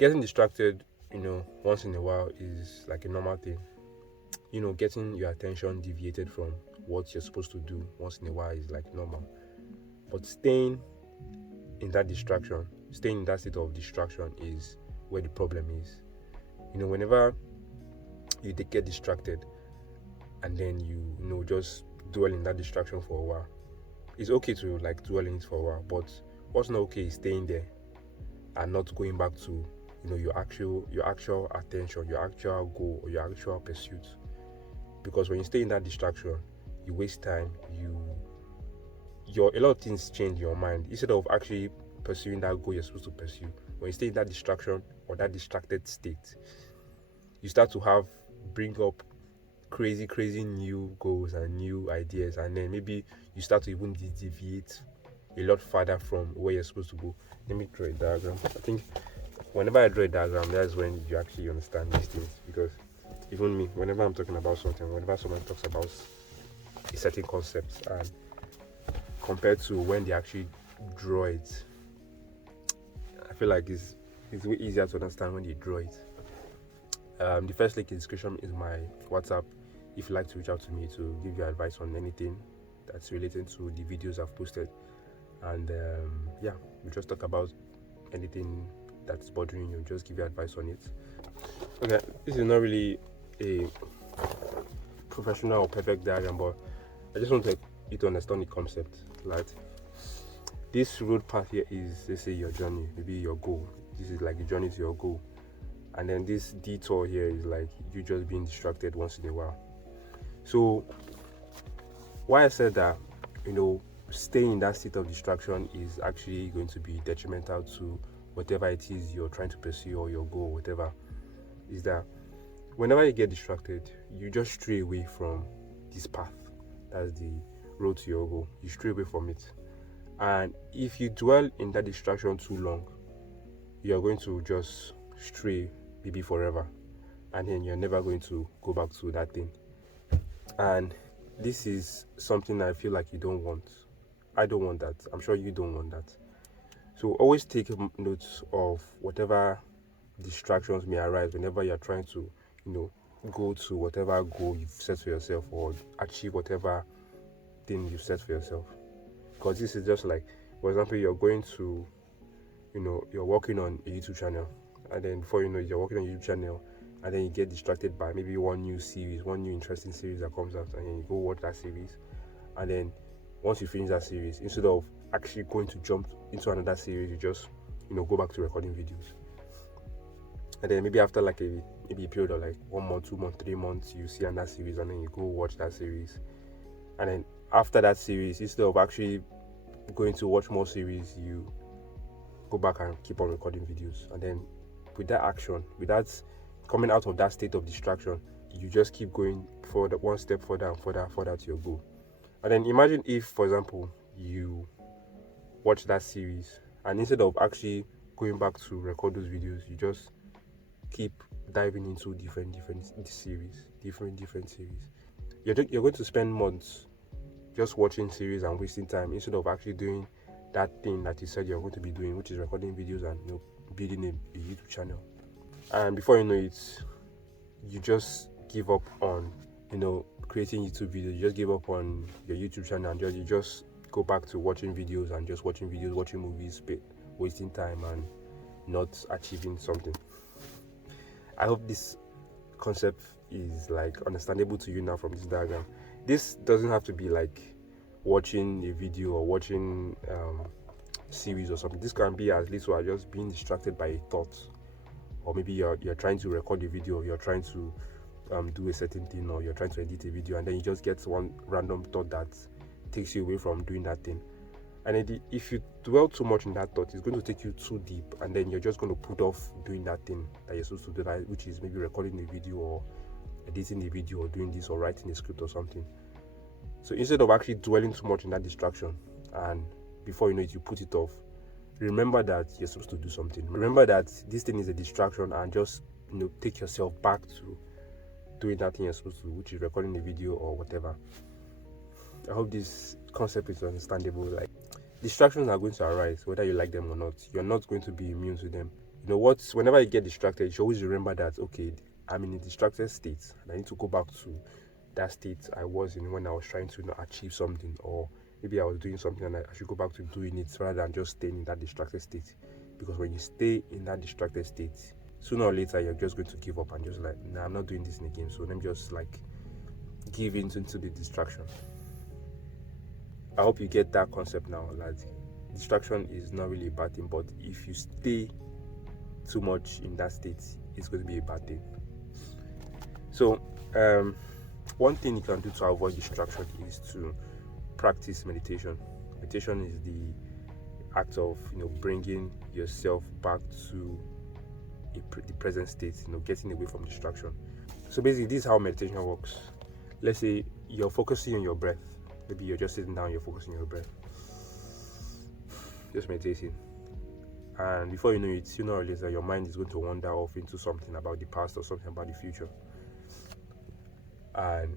Getting distracted, once in a while is like a normal thing. Getting your attention deviated from what you're supposed to do once in a while is like normal. But staying in that distraction, staying in that state of distraction is where the problem is. Whenever you get distracted and then just dwell in that distraction for a while, it's okay to like dwell in it for a while, but what's not okay is staying there and not going back to your actual attention, your actual goal, or your actual pursuit. Because when you stay in that distraction, you waste time. A lot of things change in your mind. Instead of actually pursuing that goal you're supposed to pursue, when you stay in that distraction or that distracted state, you start to bring up crazy new goals and new ideas, and then maybe you start to even deviate a lot further from where you're supposed to go. Let me draw a diagram. I think whenever I draw a diagram, that's when you actually understand these things. Because even me, whenever I'm talking about something, whenever someone talks about a certain concept, and compared to when they actually draw it, I feel like it's way easier to understand when they draw it. The first link in the description is my WhatsApp. If you'd like to reach out to me to give you advice on anything that's related to the videos I've posted, and we just talk about anything that's bothering you, just give you advice on it. Okay, this is not really a professional or perfect diagram, but I just want you to understand the concept. Like, this road path here is, let's say, your journey, maybe your goal. This is like the journey to your goal, and then this detour here is like you just being distracted once in a while. So why I said that, staying in that state of distraction is actually going to be detrimental to whatever it is you're trying to pursue, or your goal, whatever, is that whenever you get distracted, you just stray away from this path. That's the road to your goal. You stray away from it. And if you dwell in that distraction too long, you're going to just stray maybe forever, and then you're never going to go back to that thing. And this is something I feel like you don't want. I don't want that. I'm sure you don't want that. So always take notes of whatever distractions may arise whenever you're trying to, go to whatever goal you've set for yourself, or achieve whatever thing you've set for yourself. Because this is just like, for example, you're going to, you're working on a YouTube channel, and then before you know it, you're working on a YouTube channel, and then you get distracted by maybe one new interesting series that comes out, and then you go watch that series. And then once you finish that series, instead of actually going to jump into another series, you just go back to recording videos. And then maybe after like a period of like 1 month, 2 months, 3 months, you see another series, and then you go watch that series. And then after that series, instead of actually going to watch more series, you go back and keep on recording videos. And then with that action, with that coming out of that state of distraction, you just keep going forward, one step further and further to your goal. And then imagine if, for example, you watch that series, and instead of actually going back to record those videos, you just keep diving into different series. You're going to spend months just watching series and wasting time, instead of actually doing that thing that you said you're going to be doing, which is recording videos and building a YouTube channel. And before you know it, you just give up on creating YouTube videos. You just give up on your YouTube channel, and you just go back to watching videos and just watching videos, watching movies, wasting time and not achieving something. I hope this concept is like understandable to you now from this diagram. This doesn't have to be like watching a video or watching series or something. This can be as little as just being distracted by a thought, or maybe you're trying to record a video, you're trying to do a certain thing, or you're trying to edit a video, and then you just get one random thought that takes you away from doing that thing. And if you dwell too much in that thought, it's going to take you too deep, and then you're just going to put off doing that thing that you're supposed to do, which is maybe recording a video or editing a video or doing this or writing a script or something. So instead of actually dwelling too much in that distraction, and before you know it, you put it off, remember that you're supposed to do something. Remember that this thing is a distraction, and just take yourself back to doing that thing you're supposed to do, which is recording a video or whatever. I hope this concept is understandable. Like, distractions are going to arise whether you like them or not. You're not going to be immune to them. whenever you get distracted, you should always remember that, okay, I'm in a distracted state and I need to go back to that state I was in when I was trying to achieve something, or maybe I was doing something and I should go back to doing it rather than just staying in that distracted state. Because when you stay in that distracted state, sooner or later you're just going to give up and just like, nah, I'm not doing this in again, so let me just like give into the distraction. I hope you get that concept now. Like, distraction is not really a bad thing, but if you stay too much in that state, it's going to be a bad thing. So one thing you can do to avoid distraction is to practice meditation. Meditation is the act of bringing yourself back to the present state, getting away from distraction. So basically, this is how meditation works. Let's say you're focusing on your breath. Maybe you're just sitting down, you're focusing on your breath, just meditating, and before you know it, sooner or later your mind is going to wander off into something about the past or something about the future. And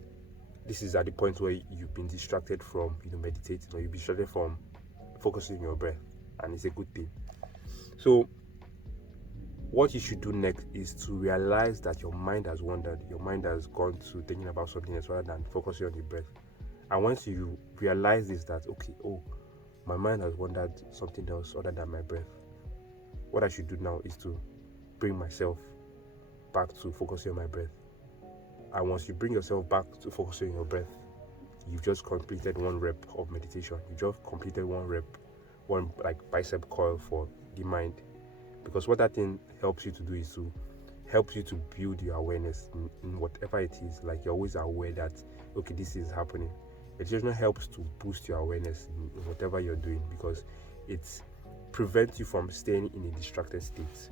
this is at the point where you've been distracted from meditating, or you've been distracted from focusing on your breath, and it's a good thing. So what you should do next is to realize that your mind has wandered, your mind has gone to thinking about something else rather than focusing on the breath. And once you realize this, that okay, my mind has wandered something else other than my breath, what I should do now is to bring myself back to focusing on my breath. And once you bring yourself back to focusing on your breath, you've just completed one rep of meditation. You just completed one rep, one like bicep curl for the mind. Because what that thing helps you to do is to help you to build your awareness in whatever it is. Like, you're always aware that, okay, this is happening. Meditation helps to boost your awareness in whatever you're doing, because it prevents you from staying in a distracted state.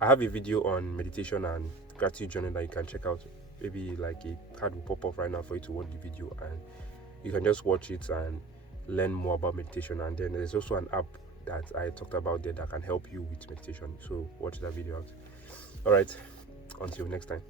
I have a video on meditation and gratitude journal that you can check out. Maybe like a card will pop up right now for you to watch the video, and you can just watch it and learn more about meditation. And then there's also an app that I talked about there that can help you with meditation. So watch that video out. All right, until next time.